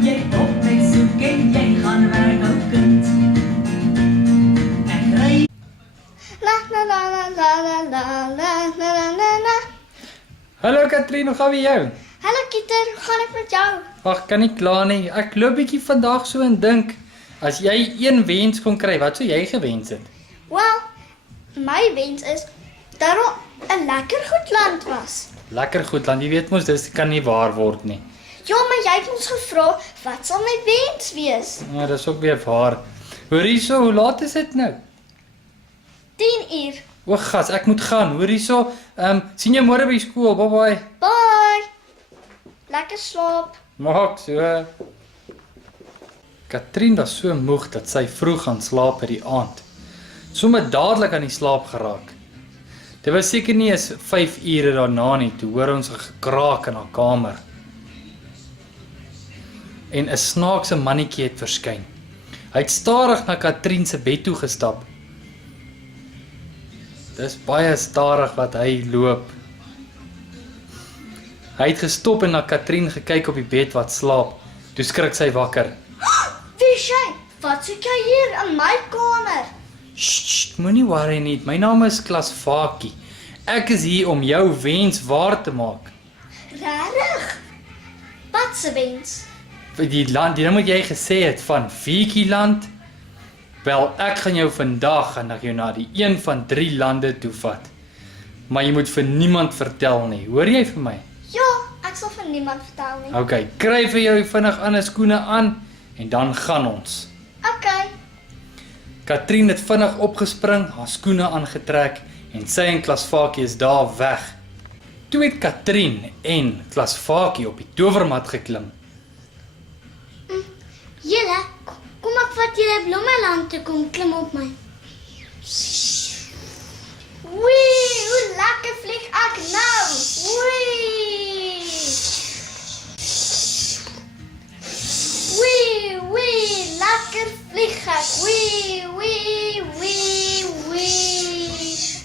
jy op my soek en jy gaan werk ou kind. Ek ry La la la la la la la la la la la. Hallo Katrien, hoe gaan met jou? Hallo Kieter, hoe gaan dit met jou? Ag, kan nie kla nie. Ek loop bietjie vandag so en dink, as jy een wens kon kry, wat sou jy gewens het? Wel, my wens is dat daar 'n lekker goed land was. Lekker goed, want jy weet mos dis kan nie waar word nie. Ja, maar jy het ons gevra, wat sal my wens wees? Ja, dis ook weer waar. Hoor hierso, hoe laat is dit nou? 10 uur. O, gas, ek moet gaan. Hoor hierso, sien jou môre by skool. Bye bye. Bye. Lekker slaap. Maak so. Katrien was so moeg dat sy vroeg gaan slaap by die aand. Sommige dadelik aan die slaap geraak. Dit was seker nie eens 5 ure daarna nie, toe hoor ons 'n gekraak in haar kamer. En 'n snaakse mannetjie het verskyn. Hy het stadig na Katrien se bed toe gestap. Dis baie stadig wat hy loop. Hy het gestop en na Katrien gekyk op die bed wat slaap. Toe skrik sy wakker. Wie is jy? Wat soek jy hier in my kamer? Sst, moenie worry nie. My naam is Klasvakie. Ek is hier om jou wens waar te maak. Regtig? Wat se wens? Vir die land, die ding wat jy gesê het van Vikieland. Wel, ek gaan jou vandag na die een van 3 lande toe vat. Maar jy moet vir niemand vertel nie. Hoor jy vir my? Ja, ek sal vir niemand vertel nie. OK, kry vir jou vinnig ander skoene aan en dan gaan ons. Okay. Katrien het vinnig opgespring, haar skoene aangetrek en sy en Klasvakie is daar weg. Toe het Katrien en Klasvakie op die towermat geklim. Julle, kom ek vat julle blommeland toe, kom klim op my. Wee, hoe lekker vlieg ek nou. Wee. Wee, wee, lekker vlieg ek. Wee, wee, wee, wee.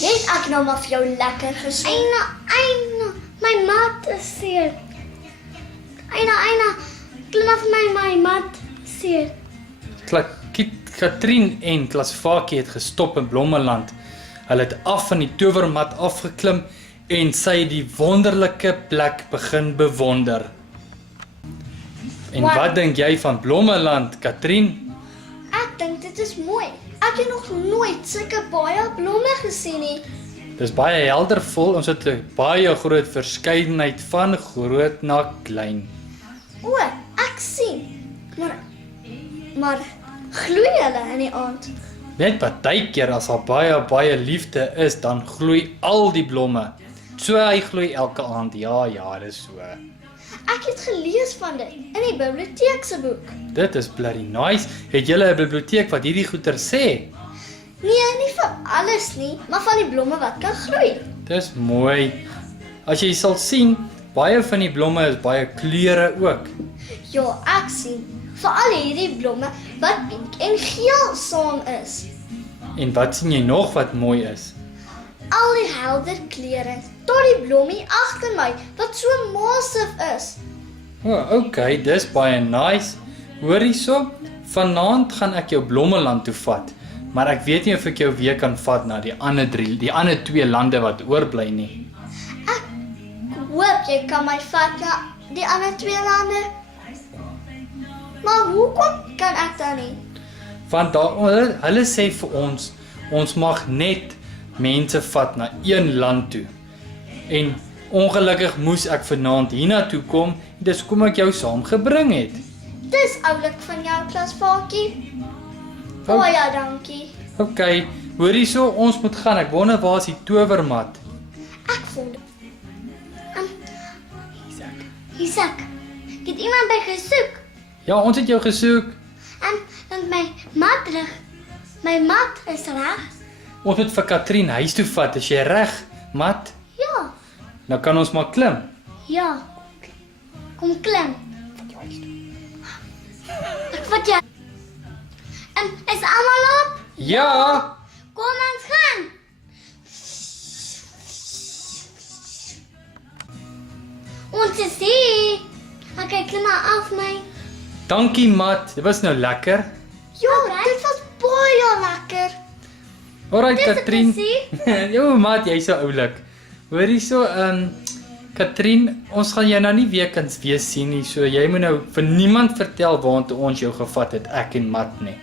Net ek nou maar vir jou lekker gesien. Eina, my mat is seer. Eina, klim af my mat seer. Katrien en Klasvakie het gestop in Blommeland. Hulle het af van die towermat afgeklim en sy het die wonderlike plek begin bewonder. En wat dink jy van Blommeland, Katrien? Ek dink dit is mooi. Ek het nog nooit sulke baie blomme gesien nie. Dis baie heldervol. Ons het 'n baie groot verskeidenheid van groot na klein. O, ek sien. Maar gloei hulle in die aand? Net partykeer as daar baie liefde is, dan gloei al die blomme. So hy gloei elke aand. Ja, dis so. Ek het gelees van dit in die biblioteek se boek. Dit is bloody nice. Het julle 'n biblioteek wat hierdie goeter sê? Nee, nie vir alles nie, maar van die blomme wat kan groei. Dis mooi. As jy sal sien, baie van die blomme is baie kleure ook. Ja, ek sien. Veral hierdie blomme wat pink en geel saam is. En wat sien jy nog wat mooi is? Al die helder kleure, tot die blommie agter my wat so massief is. Okay, dis baie nice. Hoor hierso, vanaand gaan ek jou Blommeland toe vat, maar ek weet nie of ek jou weer kan vat na die ander 2 lande wat oorbly nie. Ek hoop jy kan my vat na die ander 2 lande. Maar hoekom kan ek dan nie? Want hulle sê vir ons mag net mense vat na 1 land toe. En ongelukkig moes ek vanaand hiernatoe kom, dis kom ek jou saamgebring het. Dis oulik van jou, Klasvakie. Baie dankie. Okay, hoor hierso, ons moet gaan. Ek wonder waar is die towermat? Ek vond dit. Isak, het iemand by gesoek? Ja, ons het jou gesoek. En my mat terug. My mat is reg. Ons moet vir Katrien huis toe vat. Is jy reg, Mat? Ja. Nou kan ons maar klim. Ja. Kom klim. Ek vat jou. En is almal op? Ja. Kom ons gaan. Ons is hier. Okay, klim maar af my. Dankie Mat, dit was nou lekker. Ja, dit was baie lekker. Alright Dis 'n Katrien. Jo Mat, jy's so oulik. Hoor hierso, Katrien, ons gaan jou nou nie weekends weer sien nie, so jy moet nou vir niemand vertel waartoe ons jou gevat het, ek en Mat nie.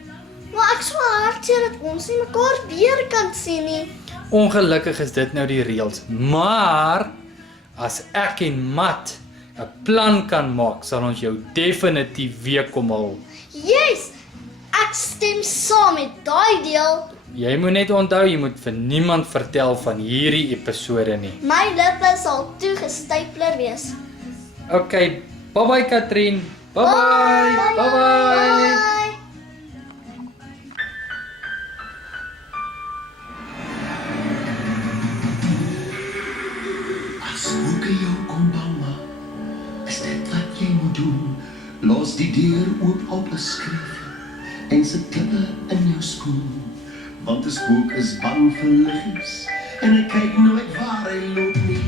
Maar ek sou hartseer dat ons nie mekaar weer kan sien nie. Ongelukkig is dit nou die reëls, maar as ek en Mat 'n plan kan maak, sal ons jou definitief weer kom haal. Yes, ek stem saam met daai deel. Jy moet net onthou, jy moet vir niemand vertel van hierdie episode nie. My lippe sal toegestapler wees. Okay, bye bye Katrien. Bye bye. Bye bye. As spooke jou kom bang maak, is dit wat jy moet doen. Los die deur oop op 'n skryf en sit klippe in jou skoen. Want 'n spook is bang vir liggies en hy kyk nooit waar hy loop nie.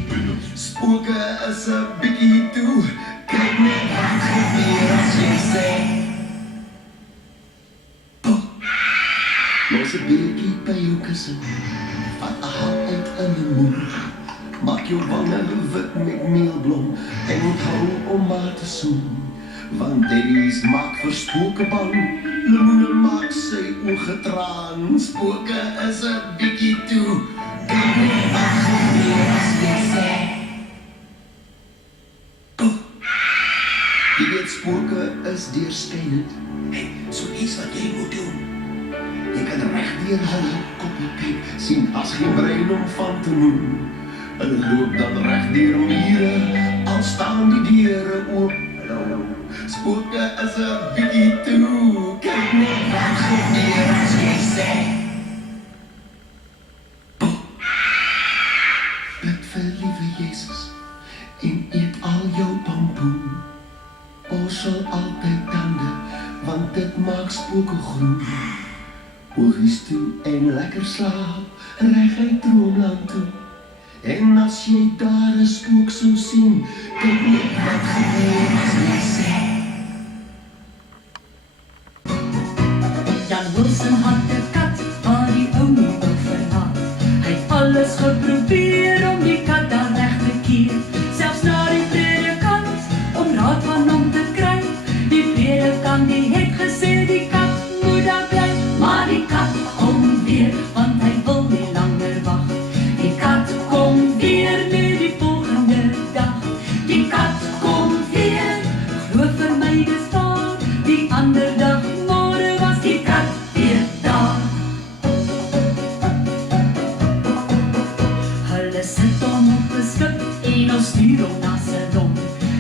Spooke is 'n bietjie toe, kyk net wat gebeur as jy sê. Oh. Los 'n bietjie by jou kussen, vat 'n hap uit in 'n mond. Maak jou wange wit met meelblom en onthou om maar te soen. Want daddies maak vir spooke bang, lemoene maak sy oë traan. Spooke is 'n bietjie toe, kyk net wat gebeur as jy sê. Oh. Jy weet spooke is deurskynend, so iets wat jy moet doen. Jy kan reg deur hulle koppe kyk, sien as geen brein om van te noem. Hulle loop dan reg deur mure, al staan die deure oop. Hallo, spooke is 'n bietjie toe, kyk net wat gebeur as jy sê. Bid vir liewe Jesus en eet al jou pampoen. Borsel altyd tande, want dit maak spooke groen. Oogies toe en lekker slaap, reguit droomland toe. En as jy daar 'n spook sou sien, kyk net wat gebeur as jy sê. Jan Wilson had 'n kat, maar die ou nie wou verlaat. Hy het alles geprobeer om die kat dan reg te keer, selfs na die predikant om raad van hom te kry. Die predikant die het gesê die kat moet daar bly, maar die kat kom weer, want hy wil nie langer wag. Die kat kom weer net die volgende dag. Die kat kom weer, glo vir my dis waar. Die ander dag môre was die kat weer daar. Hulle sit hom op 'n skip en ons stuur hom na Salom.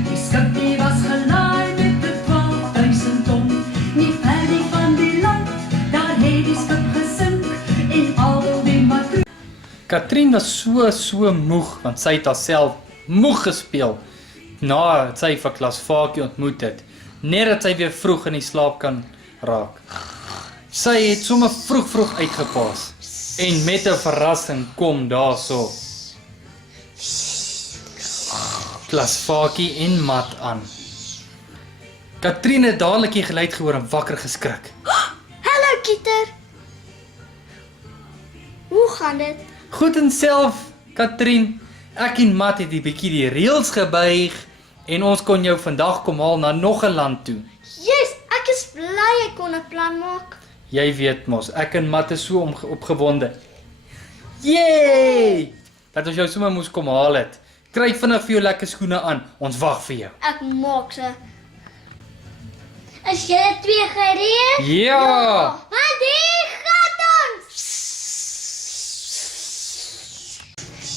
Die skip die was gelaai met 12.000 ton. Nie ver nie van die land, daar het die skip gesink en al die matroos. Katrien was so moeg, want sy het haarself moeg gespeel nadat sy vir klas Fakie ontmoet het, net dat sy weer vroeg in die slaap kan raak. Sy het sommer vroeg uitgepaas en met 'n verrassing kom daarso klas Fakie en Mat aan. Katrien het dadelik die geluid gehoor en wakker geskrik. Hallo Kieter. Hoe gaan dit? Goed en self, Katrien. Ek en Mat het 'n bietjie die reëls gebuig en ons kon jou vandag kom haal na nog 'n land toe. Yes, ek is bly ek kon 'n plan maak. Jy weet mos, ek en Mat is so opgewonde. Yay! Dat ons jou sommer moes kom haal het. Kry vinnig vir jou lekker skoene aan. Ons wag vir jou. Ek maak se. Is julle twee gereed? Ja! Want hier gaan ons.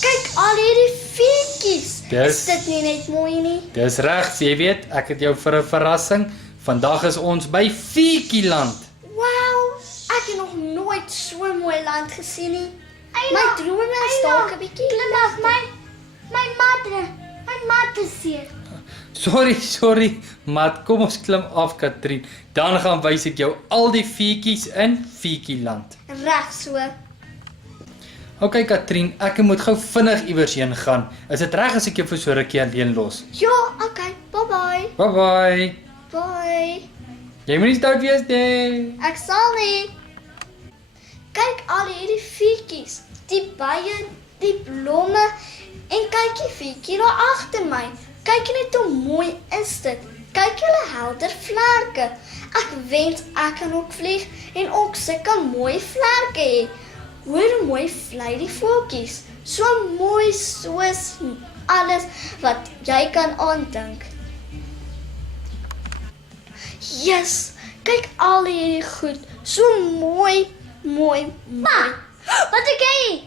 Kyk al hierdie voetjies. Dis- Is dit nie net mooi nie? Dis reg, jy weet, ek het jou vir 'n verrassing. Vandag is ons by Fietjieland. Wow, ek het nog nooit so 'n mooi land gesien nie. My drome is dalk 'n bietjie limag my mat is seer. Sorry, Mat, kom ons klim af, Katrien. Dan gaan wys ek jou al die fietjies in Fietjieland. Reg so. Okay Katrien, ek moet gou vinnig iewers heen gaan. Is dit reg as ek jou vir so rukkie alleen los? Ja, okay. Bye-bye. Bye bye. Bye. Jy moet nie stout wees nie. Ek sal nie. Kyk al hierdie vuurtjies, die bye, die blomme en kyk die vuurtjie daar agter my. Kyk net hoe mooi is dit. Kyk julle helder vlerke. Ek wens ek kan ook vlieg en ook sulke mooi vlerke hê. Hoor hoe mooi vlieg die voeltjies. So mooi soos alles wat jy kan aandink. Yes, kyk al hierdie goed. So mooi, mooi, mooi. Wat ek jy?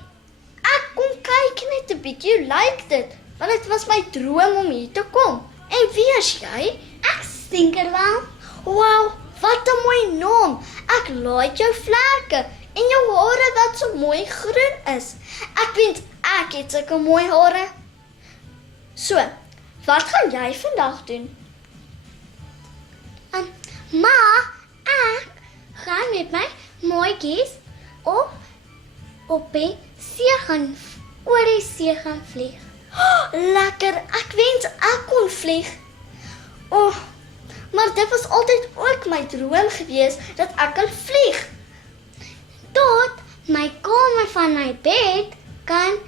Ek kom kyk net 'n bietjie, hoe lyk dit? Want dit was my droom om hier te kom. En wie is jy? Ek Tinkerbell. Wow, wat 'n mooi naam. Ek like jou vlerke en jou hare wat so mooi groen is. Ek wens ek het sulke mooi hare. So, wat gaan jy vandag doen? Ma, ek gaan met my mooietjies op die see gaan, oor die see gaan vlieg. Oh, lekker, ek wens ek kon vlieg. Oh, maar dit was altyd ook my droom gewees dat ek kan vlieg. Tot my kamer van my bed kan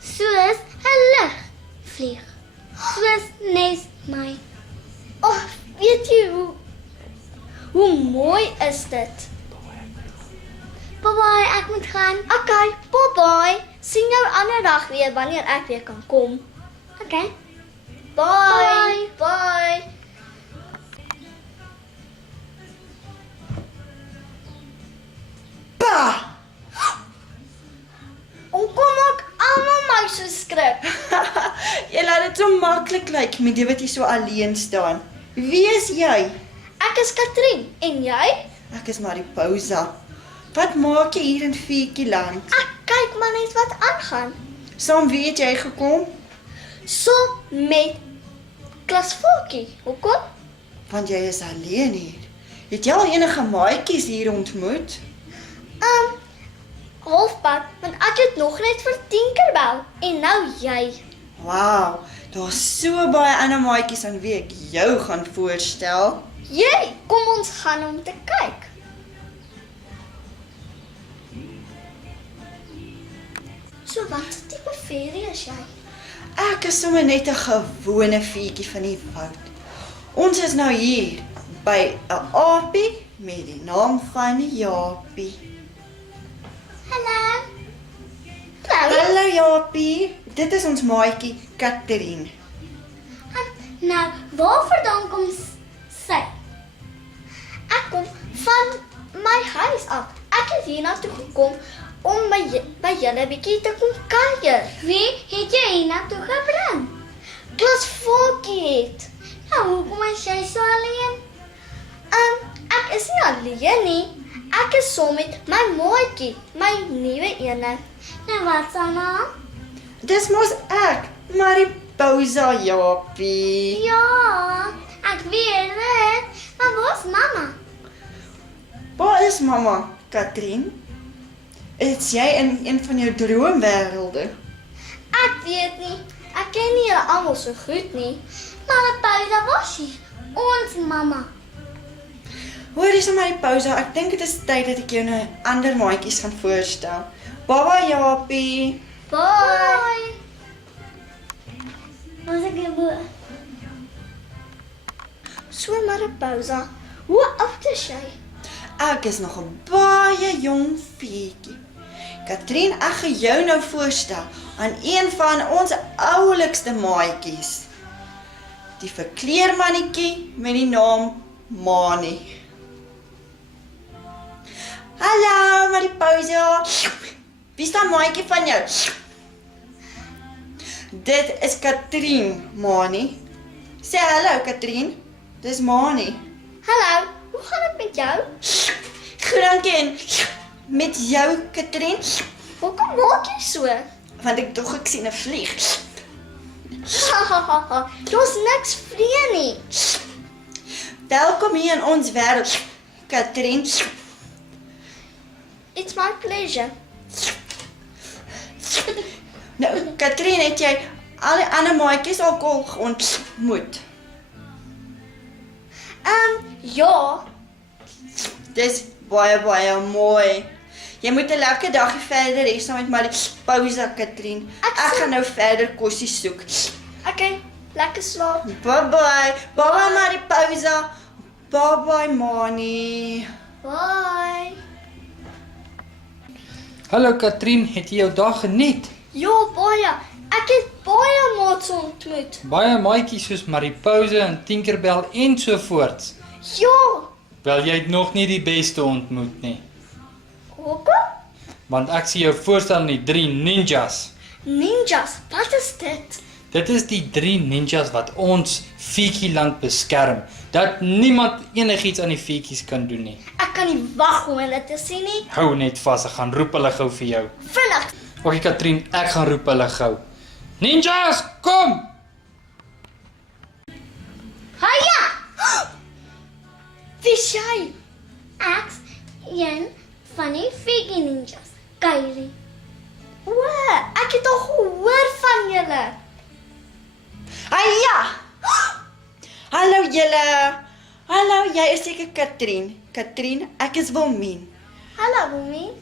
soos 'n lig vlieg. Soos nes my. Oh, weet jy hoe mooi is dit? Bye-bye, ek moet gaan. Okay, bye-bye. Sien jou ander dag weer wanneer ek weer kan kom. Okay. Bye. Bye. Pa! Hoekom maak almal my so skrik? Jy laat dit so maklik lyk met jy wat jy so alleen staan. Wie is jy? Ek is Katrien en jy? Ek is Mariposa. Wat maak jy hier in Vuurtjieland? Ek kyk maar net wat aangaan. Saam wie het jy gekom? So met klasvoetjie. Hoekom? Want jy is alleen hier. Het jy al enige maatjies hier ontmoet? Halfpad, want ek het nog net vir Tinkerbell en nou jy. Wow, daar's so baie ander maatjies aan wie ek jou gaan voorstel. Jy, kom ons gaan om te kyk. So wat tipe fairy is jy? Ek is sommer net 'n gewone vuurtjie van die woud. Ons is nou hier by 'n aapie met die naam van Japie. Hallo. Hallo Japie, dit is ons maatjie Katrien. Nou, waarvandaan kom sy? Ek kom van my huis af. Ek het hiernatoe gekom om by julle bietjie te kom kuier. Wie het jy hiernatoe gebring? Klasvoetjie het. Nou, hoekom is jy so alleen? Ek is nie alleen nie. Ek is saam met my maatjie, my nuwe ene. Nou wat se naam? Dis mos ek, Mariposa Japie. Ja, ek weet dit. Maar waar's mamma? Waar is mamma, Katrien? Is jy in een van jou droomwêrelde? Ek weet nie. Ek ken nie julle almal so goed nie. Maar Pausa was hier. Ons mamma. Hoor eens Mariposa, ek dink dit is tyd dat ek jou nou ander maatjies gaan voorstel. Baba Japie. Bye. Ons ek gebo. So Mariposa, hoe oud is jy? Ek is nog 'n baie jong vuurtjie. Katrien, ek gaan jou nou voorstel aan een van ons oulikste maatjies. Die verkleermannetjie met die naam Mani. Hallo Mariposa. Wie is daai maatjie van jou? Dit is Katrien, Mani. Sê hallo Katrien. Dis Mani. Hallo, hoe gaan dit met jou? Goed dankie en met jou Katrien, Hoekom maak jy so? want ek sien 'n vlieg. Daar's niks vreemd nie. Welkom hier in ons wêreld, Katrien. It's my pleasure. Nou, Katrien, het jy al die ander maatjies ook al ontmoet? Ja. Dis baie mooi. Jy moet 'n lekker dagie verder hê saam met Maripousa, Katrien. Ek gaan nou verder kosie soek. Okay, lekker slaap. Bye-bye. Bye-bye, Maripousa. Bye-bye, Mani. Bye. Hallo Katrien, het jy jou dag geniet? Ja, baie. Ek het baie maats ontmoet. Baie maatjies soos Maripousa en Tinkerbell en so voorts. Ja. Wel, jy het nog nie die beste ontmoet nie. Hoekom? Want ek sien jou voorstel aan die 3 ninjas. Ninjas, wat is dit? Dit is die 3 ninjas wat ons Fietjieland beskerm. Dat niemand enigiets aan die Fietjies kan doen nie. Ek kan nie wag om hulle te sien nie. Hou net vas, ek gaan roep hulle gou vir jou. Vinnig. Okay Katrien, ek gaan roep hulle gou. Ninjas, kom! Haja! Wie is jy? Ek's een van die Figgy Ninjas, Kylie. O, ek het al gehoor van julle. Ja. Hallo julle. Hallo, jy is seker Katrien. Katrien, ek is Wilmien. Hallo, Wilmien.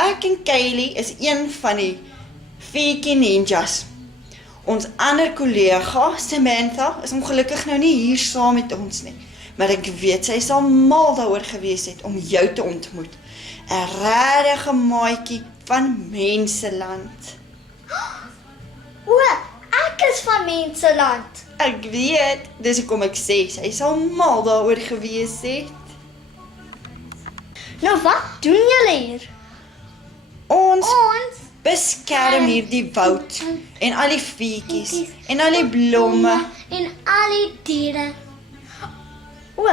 Ek en Kylie is een van die Fietjie Ninjas. Ons ander kollega, Samantha, is ongelukkig nou nie hier saam met ons nie. Maar ek weet sy sal mal daaroor gewees het om jou te ontmoet. 'n Regte maatjie van Menseland. O, ek is van Menseland. Ek weet, dis hoekom ek sê sy sal mal daaroor gewees het. Nou, wat doen julle hier? Ons Ons beskerm hierdie woud en al die voetjies en al die blomme. en al die diere. O,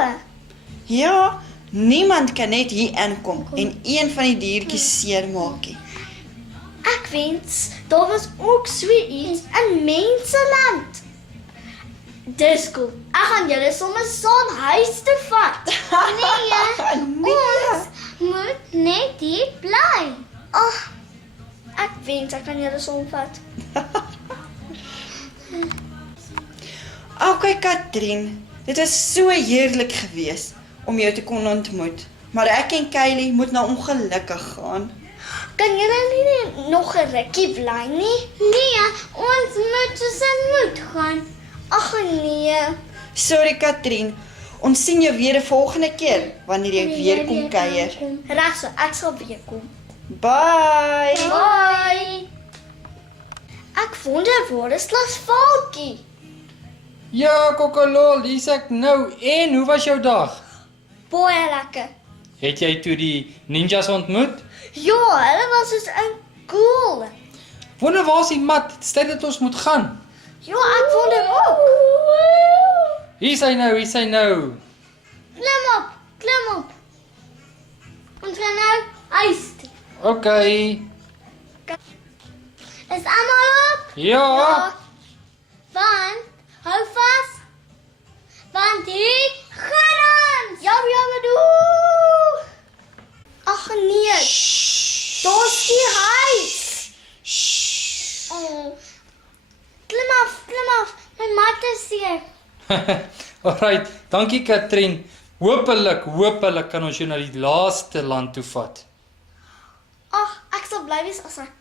Ja, niemand kan net hier inkom en een van die diertjies seermaak nie. ek wens daar was ook so iets in Menseland. Dis cool. Ek gaan julle sommer saam huis toe vat. Nee, ons moet net hier bly. Ag, ek wens ek kan julle saam vat. Okay, Katrien, dit was so heerlik geweest om jou te kon ontmoet. Maar ek en Kylie moet nou ongelukkig gaan. Kan julle nie nog 'n rukkie bly nie? Nee, ons moet soos ons moet gaan. Ag nee. Sorry Katrien, ons sien jou weer 'n volgende keer wanneer jy weer kom kuier. Reg so, ek sal weer kom. Bye. Bye. Ek wonder waar is Lasvalkie? Ja, Kokolol, hier's ek nou. En hoe was jou dag? Baie lekker. Het jy toe die ninjas ontmoet? Ja, hulle was soos in cool. Wonder waar is die mat? Dit is tyd dat ons moet gaan. Ja, ek wonder ook. Hier is hy nou. Klim op. Ons gaan nou huis toe. Okay. Is almal op? Ja. Want, hou vas. Want hier gaan ons. Ja, bedoel. Ag nee. Daar's die huis. Oh. Klim af. My mat is seer. Alright, dankie Katrien. Hopelik kan ons jou na die laaste land toe vat. Ag, ek sal bly wees as ek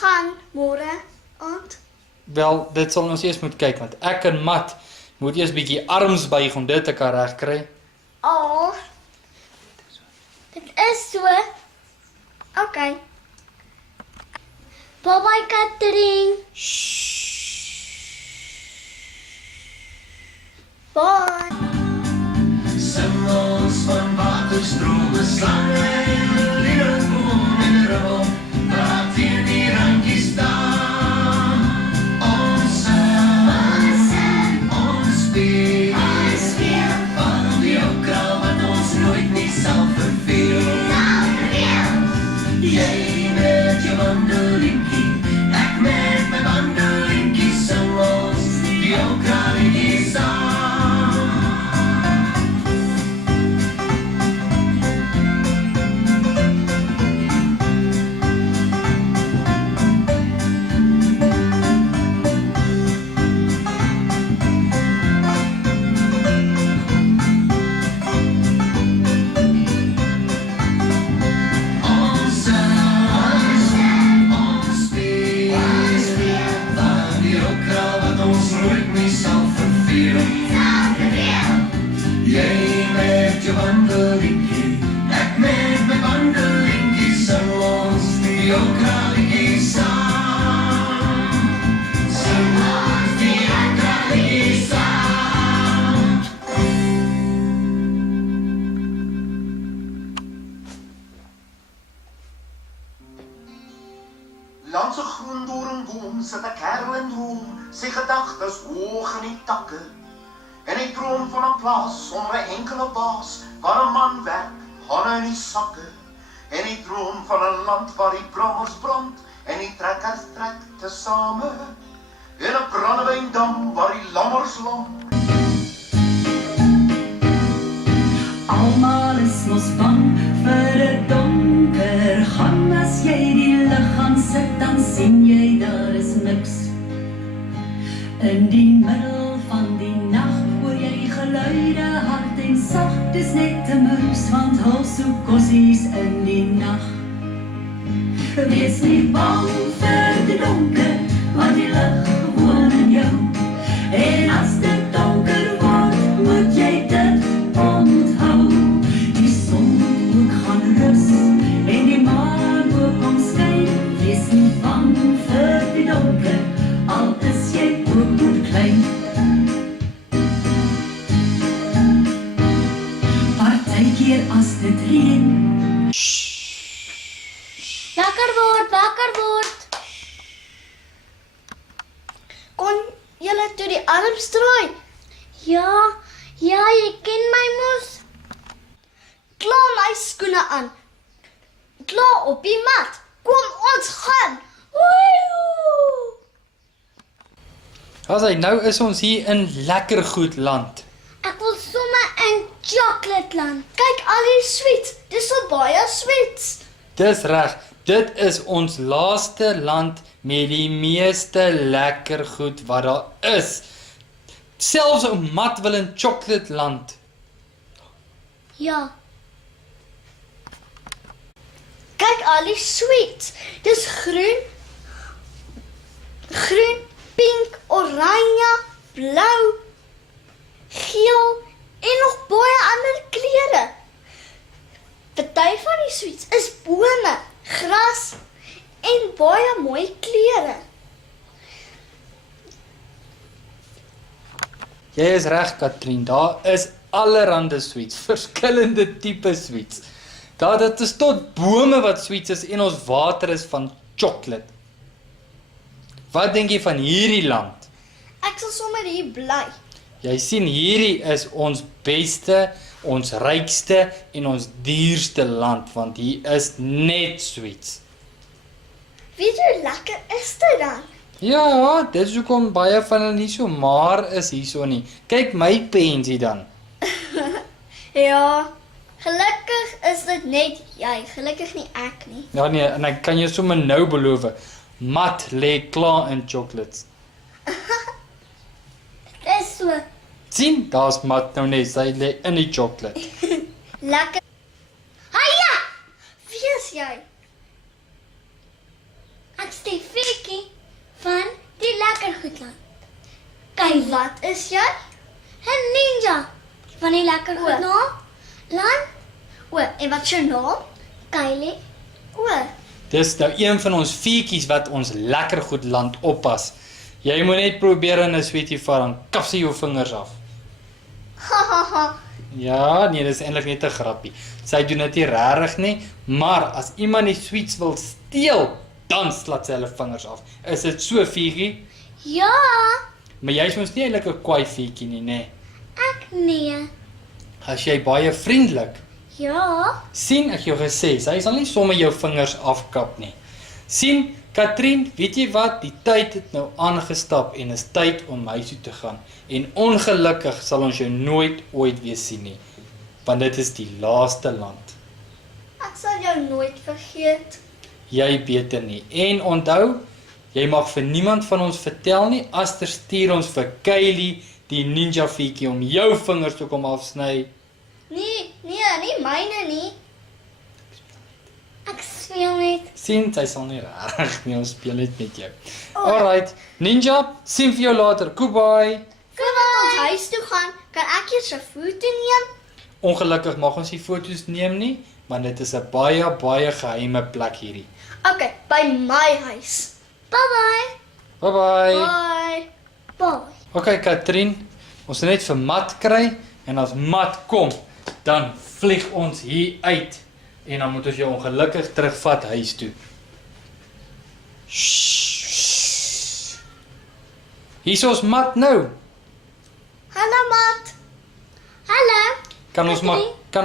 gaan môre aand. Wel, dit sal ons eers moet kyk want ek en Mat moet eers bietjie arms buig om dit te kan regkry. Oh. Dit is so. Okay. Bye Katrien. Bye. Singels van waterstrome, slange en leeuwboom en ribbel, wat hier die randjies staan. Ons speel van die ou kraal wat ons nooit nie sal verveel. Jy met jou wandelinkie, ek met my wandelinkie, sing ons die ou kraalietjie saam. die ou kraggetjie saam. Sing ons die ou kraggetjie saam. Langs 'n groen doringboom sit 'n kerel en droom, sy gedagtes hoog in die takke. En hy droom van 'n plaas sonder 'n enkele baas, waar 'n man werk, hande in die sakke. En hy droom van 'n land waar die brammers brand en die trekkers trek tesame. En 'n brandewyndam waar die lammers lam. Almal is mos bang vir 'n donker gang. As jy die lig gaan sit, dan sien jy daar is niks. In die middel van die nag hoor jy geluide hard en sag. Dis net 'n muis, want hulle soek kossies in die nag. Wees nie bang vir die donker, want die lig woon in jou. En as dit donker word, moet jy dit onthou. Die son moet gaan rus en die maan ook kom skyn. Wees nie bang vir die donker, al is jy ook goed klein. Partykeer as dit reën, Wakker word. Kon julle toe die arms draai? Ja, jy ken my mos. Klaar my skoene aan. Klaar op die mat. Kom ons gaan. Woehoe! As hy nou is ons hier in lekker goed land. Ek wil sommer in chocolate land. Kyk al die sweets. Dis so baie sweets. Dis reg, dit is ons laaste land met die meeste lekker goed wat daar is. Selfs 'n mat wil in chocolate land. Ja, Kyk al die sweets. Dis groen, pink, oranje, blou, geel en nog baie ander kleure. Party van die sweets is bome, gras en baie mooi kleure. Jy is reg, Katrien, daar is allerhande sweets, verskillende tipe sweets. Dit is tot bome wat sweets is en ons water is van chocolate. Wat dink jy van hierdie land? Ek sal sommer hier bly. Jy sien, hierdie is ons beste, ons rykste en ons duurste land, want hier is net sweets. Weet jy hoe lekker is dit dan? Ja, dit is hoekom baie van hulle nie so maar is hierso nie. Kyk my pensie dan. Ja, gelukkig is dit net jy, gelukkig nie ek nie. Ja nee, en ek kan jou sommer nou beloof, mat lê klaar in chocolates. dis so. Sien, daar's mat nou net, sy lê in die chocolate. Lekker. Haja! Wie is jy? Ek is die Fikkie van die lekker goed land. Kyk, wat is jy? 'n ninja van die lekker O. goed land. O, en wat is jou naam? Kylie. O, Dis nou een van ons viertjies wat ons lekker goed land oppas. Jy moet net probeer in 'n sweetie vat, dan kap sy jou vingers af. hahaha. Ja, nee, dis eintlik net 'n grappie. Sy doen dit nie regtig nie, maar as iemand die sweets wil steel, dan slat sy hulle vingers af. Is dit so, viertjie? Ja, Maar jy's mos nie eintlik 'n kwaai viertjie nie, nê? ek nee. As jy baie vriendelik. Ja, Sien, ek jou gesê, sy sal nie sommer jou vingers afkap nie. Sien, Katrien, weet jy wat? Die tyd het nou aangestap en is tyd om huis toe te gaan. En ongelukkig sal ons jou nooit ooit weer sien nie, want dit is die laaste land. Ek sal jou nooit vergeet. Jy beter nie. En onthou, jy mag vir niemand van ons vertel nie. Aster stuur ons vir Kylie, die ninja viertjie, om jou vingers te kom afsny. Nee, nie myne nie. ek speel net. Sien, sy sal nie reg nie, ons speel net met jou. Alright, ninja, sien vir jou later. Goodbye. Voordat ons huis toe gaan, kan ek eers 'n foto neem? Ongelukkig mag ons nie foto's neem nie, want dit is 'n baie geheime plek hierdie. Okay, by my huis. Bye-bye. Bye bye. Bye. Bye. Okay Katrien, ons moet net vir Mat kry en as Mat kom, dan vlieg ons hier uit en dan moet ons jou ongelukkig terugvat huis toe. Hier is ons Mat nou. Hallo, Mat. Hallo. Kan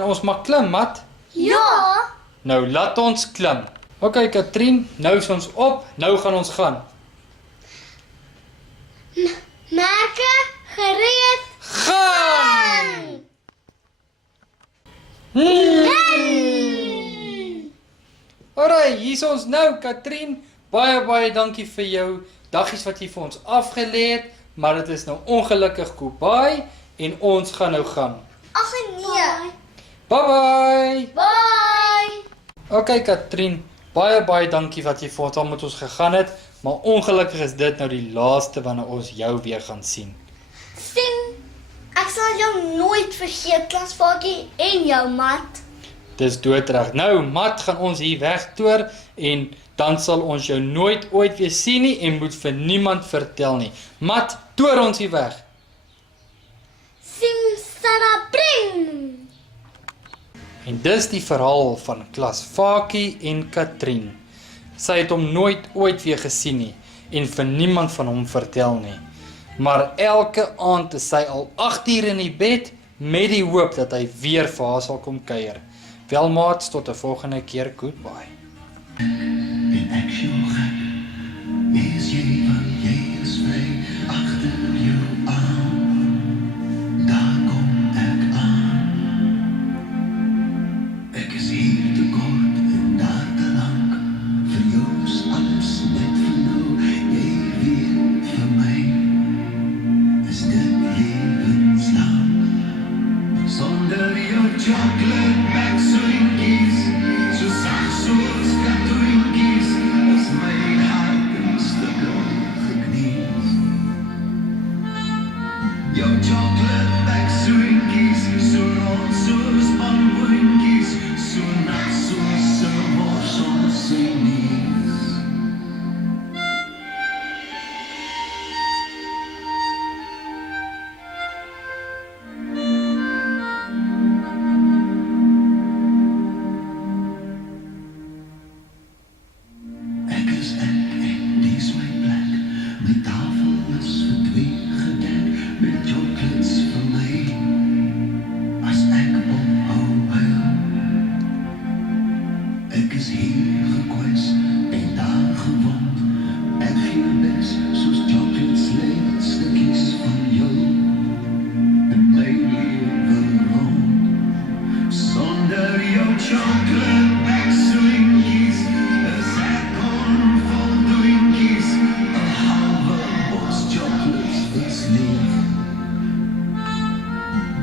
ons maar klim, Mat? Ja. Nou laat ons klim. Okay Katrien, nou is ons op, nou gaan ons gaan. Merke gereed. Gaan! Alright, hier is ons nou, Katrien. Baie dankie vir jou daggies wat jy vir ons afgelê het, maar dit is nou ongelukkig Kobai en ons gaan nou gaan. Ag nee. Bye. Bye. Okay Katrien, baie dankie wat jy vir ons al met ons gegaan het, maar ongelukkig is dit nou die laaste wanneer ons jou weer gaan sien. Sien. Ek sal jou nooit vergeet, Klasvakie en jou, Mat. Dis doodreg. Nou, Mat gaan ons hier wegtoer en dan sal ons jou nooit ooit weer sien nie en moet vir niemand vertel nie. Mat, toer ons hier weg. Simsalabim. En dis die verhaal van Klasvakie en Katrien. Sy het hom nooit ooit weer gesien nie en vir niemand van hom vertel nie. Maar elke aand is sy al 8 uur in die bed met die hoop dat hy weer vir haar sal kom kuier. Wel maats, tot 'n volgende keer, goodbye. In action gek, is jy van jy is vry agter jou aan. Daar kom ek aan. Ek is hier te kort en daar te lank. Vir jou is alles net vir nou. Jy weet vir my is dit lewenslang. Sonder jou chocolate back swingies, so sag soos katoentjies, is my hart in stukke geknies. Jou chocolate back swingies, so rond soos bamboentjies, so nat soos 'n mors op sy knies. Ek is ek en dis my plek. My tafel is vir 2 gedek met chocolates vir my. As ek ophou huil, ek is hier gekwes en daar gewond. Ek gee bes soos chocolates leeg stukkies van jou in my lewe rond. Sonder jou chocolate back swingies is ek onvoldoenkies, 'n halwe bos chocolates is leeg.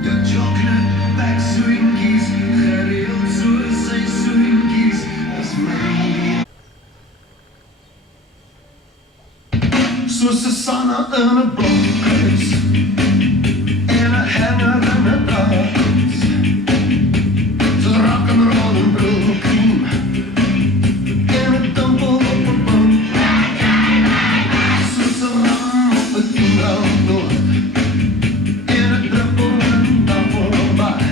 Jou chocolate back swingies, gereeld soos seisoenkies, is my soos 'n Susanna in 'n blokhuis en 'n hanger in 'n dans. So rock and roll en broekriem en 'n tempel op 'n bank. Soos 'n ram op 'n tienrandnoot en 'n druppel in 'n tafelbaai.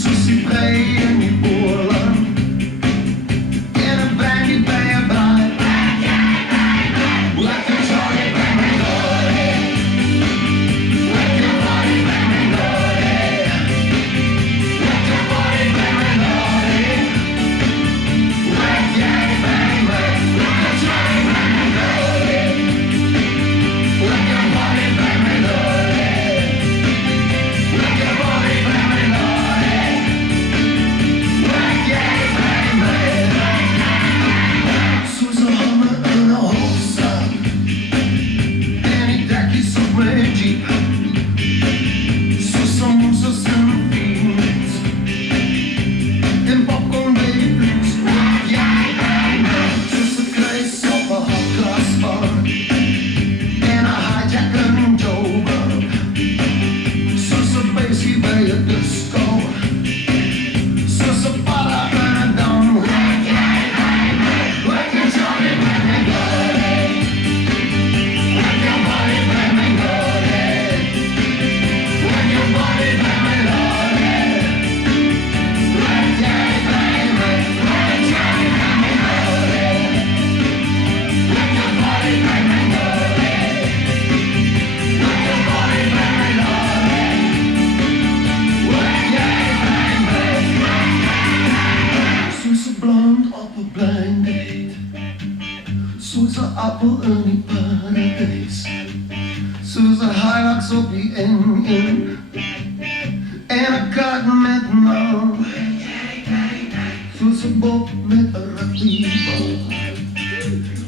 Soos die brei in die Boerland en 'n brandy by 'n braai. Lekker jolly by my door. kat met naam, soos 'n bok met 'n rugbybal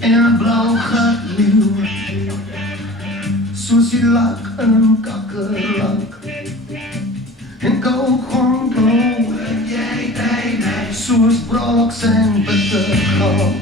en 'n blou gat leeu, soos die lak in 'n kakkerlak en kougomblou, soos broks en bittergal.